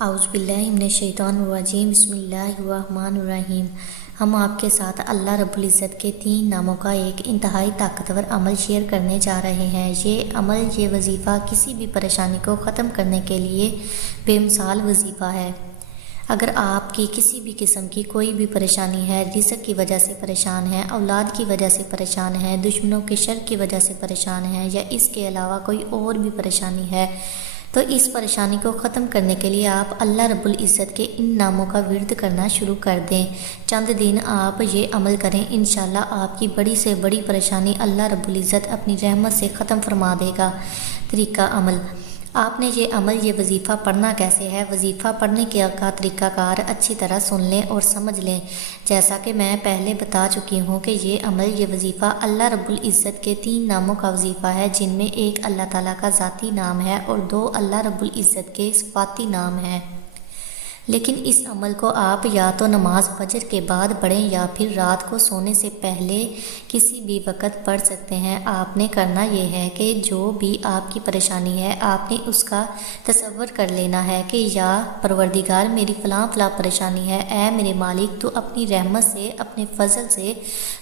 اعوذ باللہ من الشیطان الرجیم بسم اللہ الرحمن الرحیم۔ ہم آپ کے ساتھ اللہ رب العزت کے 3 ناموں کا ایک انتہائی طاقتور عمل شیئر کرنے جا رہے ہیں۔ یہ وظیفہ کسی بھی پریشانی کو ختم کرنے کے لیے بے مثال وظیفہ ہے۔ اگر آپ کی کسی بھی قسم کی کوئی بھی پریشانی ہے، رزق کی وجہ سے پریشان ہے، اولاد کی وجہ سے پریشان ہے، دشمنوں کے شر کی وجہ سے پریشان ہے، یا اس کے علاوہ کوئی اور بھی پریشانی ہے، تو اس پریشانی کو ختم کرنے کے لیے آپ اللہ رب العزت کے ان ناموں کا ورد کرنا شروع کر دیں۔ چند دن آپ یہ عمل کریں، انشاءاللہ آپ کی بڑی سے بڑی پریشانی اللہ رب العزت اپنی رحمت سے ختم فرما دے گا۔ طریقہ عمل: آپ نے یہ وظیفہ پڑھنا کیسے ہے؟ وظیفہ پڑھنے کا طریقہ کار اچھی طرح سن لیں اور سمجھ لیں۔ جیسا کہ میں پہلے بتا چکی ہوں کہ یہ وظیفہ اللہ رب العزت کے 3 ناموں کا وظیفہ ہے، جن میں ایک اللہ تعالیٰ کا ذاتی نام ہے اور 2 اللہ رب العزت کے صفاتی نام ہیں۔ لیکن اس عمل کو آپ یا تو نماز فجر کے بعد پڑھیں یا پھر رات کو سونے سے پہلے کسی بھی وقت پڑھ سکتے ہیں۔ آپ نے کرنا یہ ہے کہ جو بھی آپ کی پریشانی ہے، آپ نے اس کا تصور کر لینا ہے کہ یا پروردگار، میری فلاں فلاں پریشانی ہے، اے میرے مالک، تو اپنی رحمت سے، اپنے فضل سے،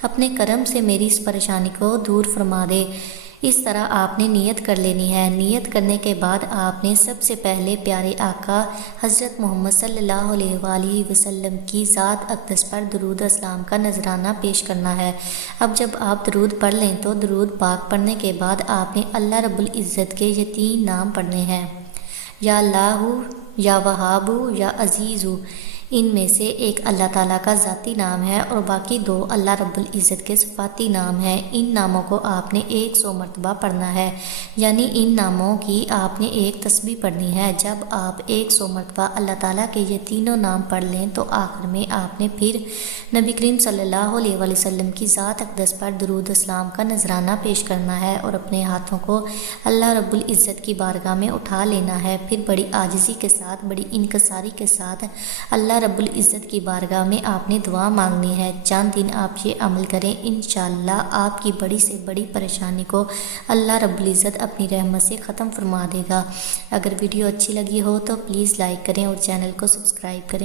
اپنے کرم سے میری اس پریشانی کو دور فرما دے۔ اس طرح آپ نے نیت کر لینی ہے۔ نیت کرنے کے بعد آپ نے سب سے پہلے پیارے آقا حضرت محمد صلی اللہ علیہ وآلہ وسلم کی ذات اقدس پر درود اسلام کا نذرانہ پیش کرنا ہے۔ اب جب آپ درود پڑھ لیں تو درود پاک پڑھنے کے بعد آپ نے اللہ رب العزت کے یہ 3 نام پڑھنے ہیں: یا اللہ، یا وہاب، یا عزیز۔ ان میں سے ایک اللہ تعالیٰ کا ذاتی نام ہے اور باقی 2 اللہ رب العزت کے صفاتی نام ہیں۔ ان ناموں کو آپ نے 100 مرتبہ پڑھنا ہے، یعنی ان ناموں کی آپ نے ایک تسبیح پڑھنی ہے۔ جب آپ 100 مرتبہ اللہ تعالیٰ کے یہ تینوں نام پڑھ لیں تو آخر میں آپ نے پھر نبی کریم صلی اللہ علیہ وآلہ وسلم کی ذات اقدس پر درود اسلام کا نذرانہ پیش کرنا ہے اور اپنے ہاتھوں کو اللہ رب العزت کی بارگاہ میں اٹھا لینا ہے۔ پھر بڑی عاجزی کے ساتھ، بڑی انکساری کے ساتھ اللہ رب العزت کی بارگاہ میں آپ نے دعا مانگنی ہے۔ چند دن آپ یہ عمل کریں، انشاءاللہ آپ کی بڑی سے بڑی پریشانی کو اللہ رب العزت اپنی رحمت سے ختم فرما دے گا۔ اگر ویڈیو اچھی لگی ہو تو پلیز لائک کریں اور چینل کو سبسکرائب کریں۔